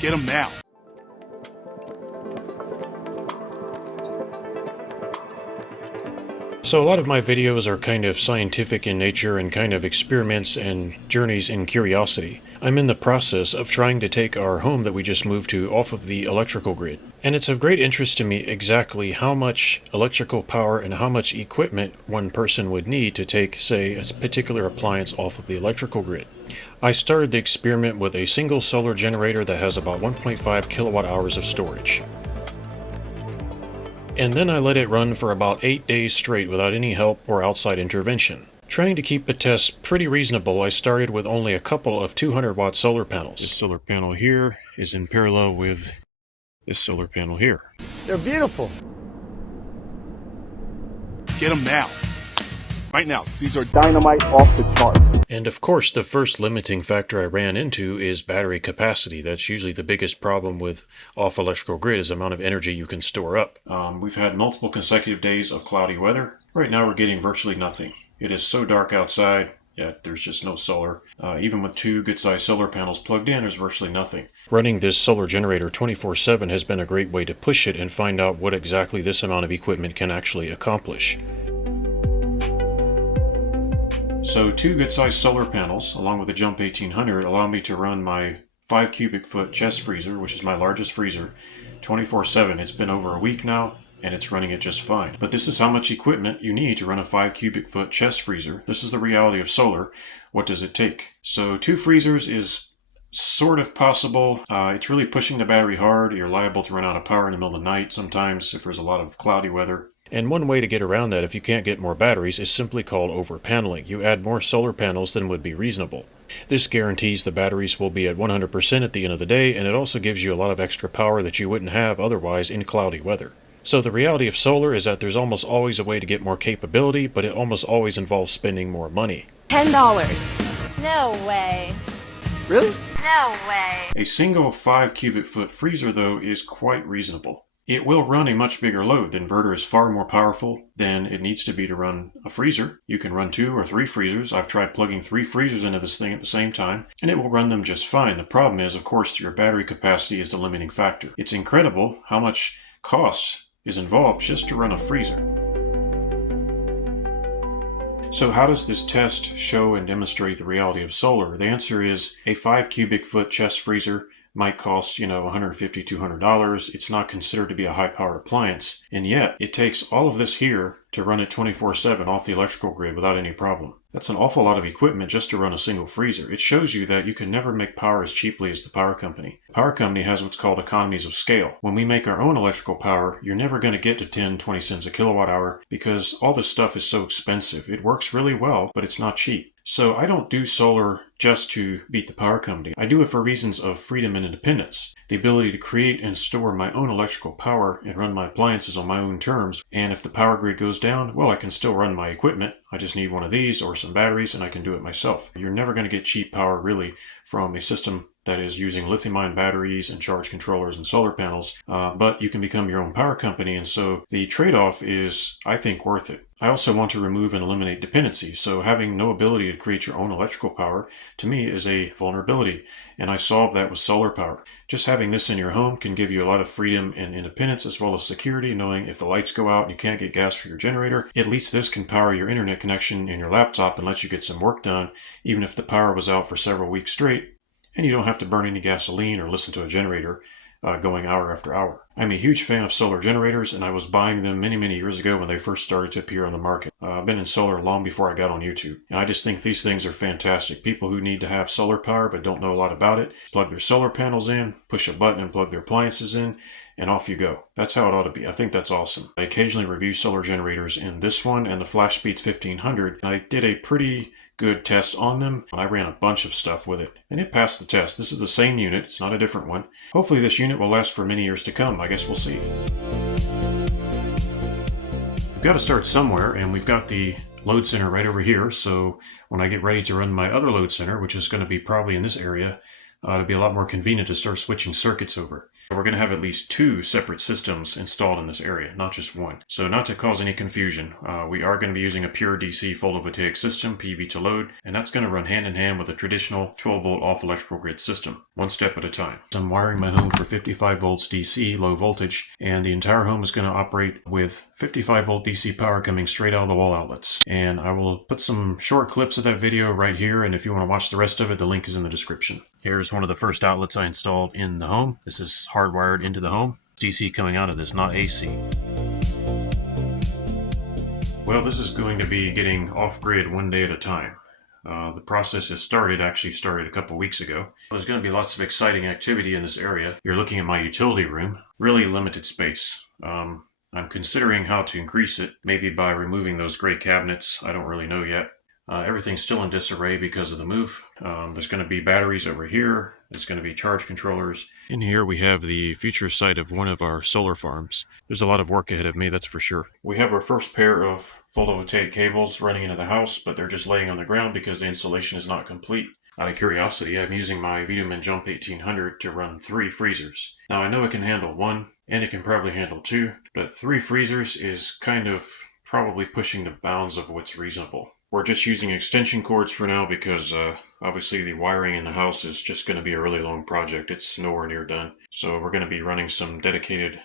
Get them now. So a lot of my videos are kind of scientific in nature and kind of experiments and journeys in curiosity. I'm in the process of trying to take our home that we just moved to off of the electrical grid. And it's of great interest to me exactly how much electrical power and how much equipment one person would need to take, say, a particular appliance off of the electrical grid. I started the experiment with a single solar generator that has about 1.5 kilowatt hours of storage. And then I let it run for about 8 days straight without any help or outside intervention. Trying to keep the test pretty reasonable, I started with only a couple of 200-watt solar panels. This solar panel here is in parallel with this solar panel here. They're beautiful. Get them now. Right now. These are Dynamite off the chart. And of course, the first limiting factor I ran into is battery capacity. That's usually the biggest problem with off electrical grid, is the amount of energy you can store up. We've had multiple consecutive days of cloudy weather. Right now we're getting virtually nothing. It is so dark outside, yet there's just no solar. Even with 2 good-sized solar panels plugged in, there's virtually nothing. Running this solar generator 24/7 has been a great way to push it and find out what exactly this amount of equipment can actually accomplish. So 2 good-sized solar panels, along with a Jump 1800, allow me to run my 5 cubic foot chest freezer, which is my largest freezer, 24/7. It's been over a week now, and it's running it just fine. But this is how much equipment you need to run a 5 cubic foot chest freezer. This is the reality of solar. What does it take? So 2 freezers is sort of possible. It's really pushing the battery hard. You're liable to run out of power in the middle of the night sometimes if there's a lot of cloudy weather. And one way to get around that if you can't get more batteries is simply called over-paneling. You add more solar panels than would be reasonable. This guarantees the batteries will be at 100% at the end of the day, and it also gives you a lot of extra power that you wouldn't have otherwise in cloudy weather. So the reality of solar is that there's almost always a way to get more capability, but it almost always involves spending more money. $10. No way. Really? No way. A single 5 cubic foot freezer, though, is quite reasonable. It will run a much bigger load. The inverter is far more powerful than it needs to be to run a freezer. You can run 2 or 3 freezers. I've tried plugging 3 freezers into this thing at the same time, and it will run them just fine. The problem is, of course, your battery capacity is the limiting factor. It's incredible how much cost is involved just to run a freezer. So how does this test show and demonstrate the reality of solar? The answer is a 5 cubic foot chest freezer might cost, $150, $200. It's not considered to be a high-power appliance, and yet it takes all of this here to run it 24/7 off the electrical grid without any problem. That's an awful lot of equipment just to run a single freezer. It shows you that you can never make power as cheaply as the power company. The power company has what's called economies of scale. When we make our own electrical power, you're never going to get to 10, 20 cents a kilowatt hour because all this stuff is so expensive. It works really well, but it's not cheap. So I don't do solar just to beat the power company. I do it for reasons of freedom and independence. The ability to create and store my own electrical power and run my appliances on my own terms. And if the power grid goes down, well, I can still run my equipment. I just need one of these or some batteries and I can do it myself. You're never going to get cheap power really from a system that is using lithium-ion batteries and charge controllers and solar panels, but you can become your own power company, and so the trade-off is, I think, worth it. I also want to remove and eliminate dependency, so having no ability to create your own electrical power, to me, is a vulnerability, and I solve that with solar power. Just having this in your home can give you a lot of freedom and independence, as well as security, knowing if the lights go out and you can't get gas for your generator, at least this can power your internet connection in your laptop and let you get some work done, even if the power was out for several weeks straight. And you don't have to burn any gasoline or listen to a generator going hour after hour. I'm a huge fan of solar generators, and I was buying them many, many years ago when they first started to appear on the market. I've been in solar long before I got on YouTube, and I just think these things are fantastic. People who need to have solar power but don't know a lot about it, plug their solar panels in, push a button and plug their appliances in, and off you go. That's how it ought to be. I think that's awesome. I occasionally review solar generators in this one and the FlashSpeed 1500. I did a pretty good test on them. I ran a bunch of stuff with it, and it passed the test. This is the same unit. It's not a different one. Hopefully this unit will last for many years to come. I guess we'll see. We've got to start somewhere, and we've got the load center right over here. So when I get ready to run my other load center, which is going to be probably in this area, It'll be a lot more convenient to start switching circuits over. We're going to have at least 2 separate systems installed in this area, not just one. So not to cause any confusion, we are going to be using a pure DC photovoltaic system, PV to load, and that's going to run hand in hand with a traditional 12-volt off electrical grid system, one step at a time. I'm wiring my home for 55 volts DC, low voltage, and the entire home is going to operate with 55 volt DC power coming straight out of the wall outlets. And I will put some short clips of that video right here, and if you want to watch the rest of it, the link is in the description. Here's one of the first outlets I installed in the home. This is hardwired into the home. DC coming out of this, not AC. Well, this is going to be getting off-grid one day at a time. The process has actually started a couple weeks ago. There's going to be lots of exciting activity in this area. You're looking at my utility room, really limited space. I'm considering how to increase it, maybe by removing those gray cabinets. I don't really know yet. Everything's still in disarray because of the move. There's going to be batteries over here. There's going to be charge controllers. In here we have the future site of one of our solar farms. There's a lot of work ahead of me, that's for sure. We have our first pair of photovoltaic cables running into the house, but they're just laying on the ground because the installation is not complete. Out of curiosity, I'm using my VTOMAN Jump 1800 to run 3 freezers. Now I know it can handle 1, and it can probably handle 2, but 3 freezers is kind of probably pushing the bounds of what's reasonable. We're just using extension cords for now because obviously the wiring in the house is just going to be a really long project. It's nowhere near done. So we're going to be running some dedicated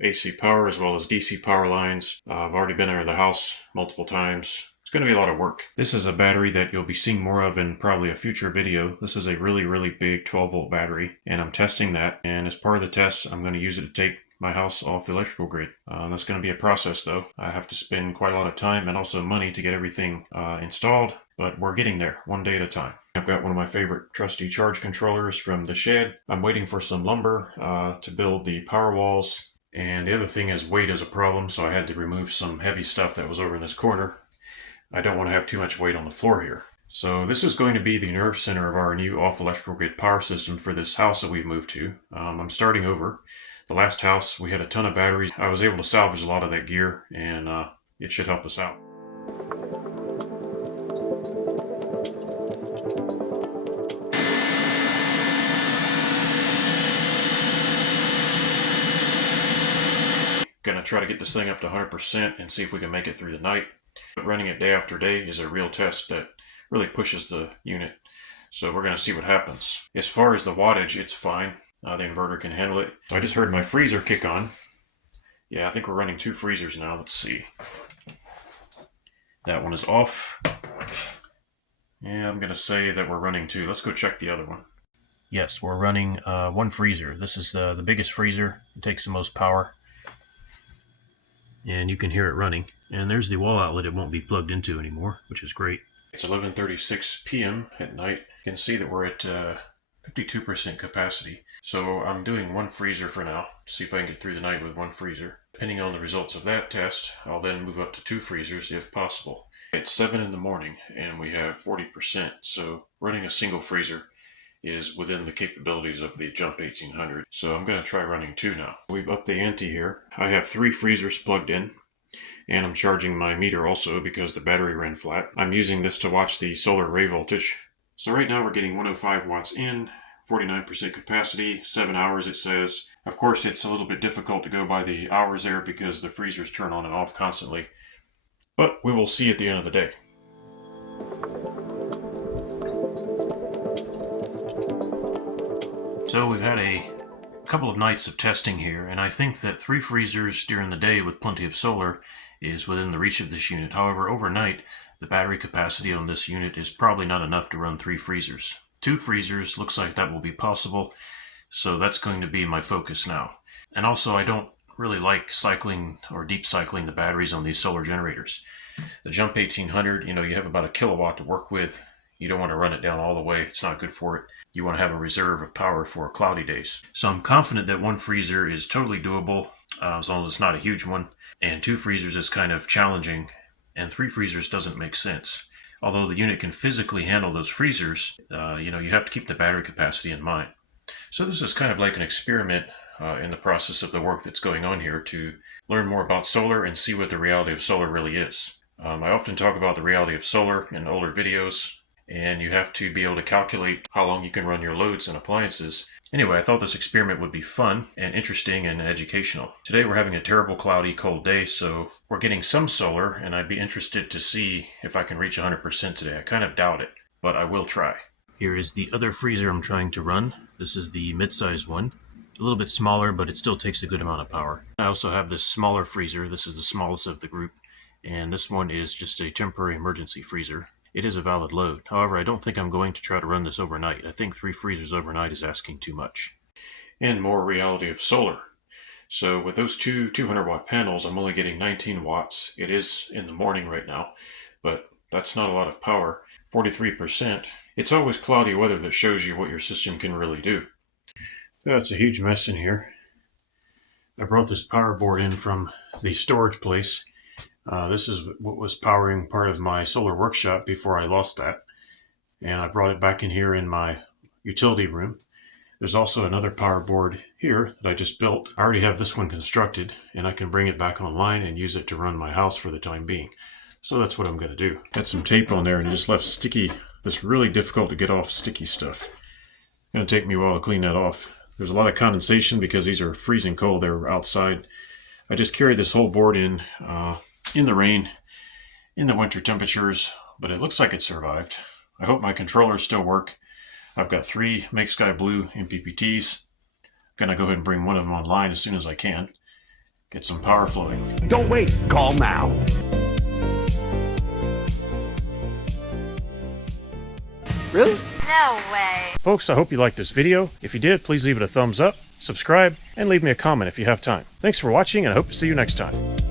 AC power as well as DC power lines. I've already been under the house multiple times. It's going to be a lot of work. This is a battery that you'll be seeing more of in probably a future video. This is a really big 12-volt battery, and I'm testing that. And as part of the test, I'm going to use it to take my house off the electrical grid. That's going to be a process though. I have to spend quite a lot of time and also money to get everything installed, but we're getting there one day at a time. I've got one of my favorite trusty charge controllers from the shed. I'm waiting for some lumber to build the power walls, and the other thing is weight is a problem, so I had to remove some heavy stuff that was over in this corner. I don't want to have too much weight on the floor here. So this is going to be the nerve center of our new off electrical grid power system for this house that we've moved to. I'm starting over. The last house, we had a ton of batteries. I was able to salvage a lot of that gear, and it should help us out. Gonna try to get this thing up to 100% and see if we can make it through the night. But running it day after day is a real test that really pushes the unit. So we're gonna see what happens. As far as the wattage, it's fine. The inverter can handle it. I just heard my freezer kick on. Yeah, I think we're running 2 freezers now. Let's see. That one is off. Yeah, I'm going to say that we're running 2. Let's go check the other one. Yes, we're running 1 freezer. This is the biggest freezer. It takes the most power. And you can hear it running. And there's the wall outlet it won't be plugged into anymore, which is great. It's 11:36 p.m. at night. You can see that we're at 52% capacity. So I'm doing 1 freezer for now, to see if I can get through the night with 1 freezer. Depending on the results of that test, I'll then move up to 2 freezers if possible. It's 7 in the morning and we have 40%, so running a single freezer is within the capabilities of the Jump 1800. So I'm going to try running 2 now. We've upped the ante here. I have 3 freezers plugged in, and I'm charging my meter also because the battery ran flat. I'm using this to watch the solar array voltage. So right now we're getting 105 watts in, 49% capacity, 7 hours it says. Of course it's a little bit difficult to go by the hours there because the freezers turn on and off constantly. But we will see at the end of the day. So we've had a couple of nights of testing here, and I think that 3 freezers during the day with plenty of solar is within the reach of this unit. However, overnight, the battery capacity on this unit is probably not enough to run 3 freezers. 2 freezers looks like that will be possible, so that's going to be my focus now. And also, I don't really like cycling or deep cycling the batteries on these solar generators. The Jump 1800, you have about a kilowatt to work with. You don't want to run it down all the way. It's not good for it. You want to have a reserve of power for cloudy days. So I'm confident that 1 freezer is totally doable, as long as it's not a huge one. And 2 freezers is kind of challenging, and 3 freezers doesn't make sense. Although the unit can physically handle those freezers, you have to keep the battery capacity in mind. So this is kind of like an experiment in the process of the work that's going on here to learn more about solar and see what the reality of solar really is. I often talk about the reality of solar in older videos, and you have to be able to calculate how long you can run your loads and appliances. Anyway, I thought this experiment would be fun and interesting and educational. Today we're having a terrible cloudy, cold day, so we're getting some solar, and I'd be interested to see if I can reach 100% today. I kind of doubt it, but I will try. Here is the other freezer I'm trying to run. This is the mid-sized one. A little bit smaller, but it still takes a good amount of power. I also have this smaller freezer. This is the smallest of the group, and this one is just a temporary emergency freezer. It is a valid load. However, I don't think I'm going to try to run this overnight. I think 3 freezers overnight is asking too much. And more reality of solar. So with those two 200-watt panels, I'm only getting 19 watts. It is in the morning right now, but that's not a lot of power. 43%. It's always cloudy weather that shows you what your system can really do. That's a huge mess in here. I brought this power board in from the storage place. This is what was powering part of my solar workshop before I lost that. And I brought it back in here in my utility room. There's also another power board here that I just built. I already have this one constructed, and I can bring it back online and use it to run my house for the time being. So that's what I'm going to do. Got some tape on there and it just left sticky. This really difficult to get off sticky stuff. It's going to take me a while to clean that off. There's a lot of condensation because these are freezing cold. They're outside. I just carried this whole board in the rain, in the winter temperatures, but it looks like it survived. I hope my controllers still work. I've got 3 Make Sky Blue MPPTs. I'm going to go ahead and bring one of them online as soon as I can. Get some power flowing. Don't wait. Call now. Really? No way. Folks, I hope you liked this video. If you did, please leave it a thumbs up, subscribe, and leave me a comment if you have time. Thanks for watching, and I hope to see you next time.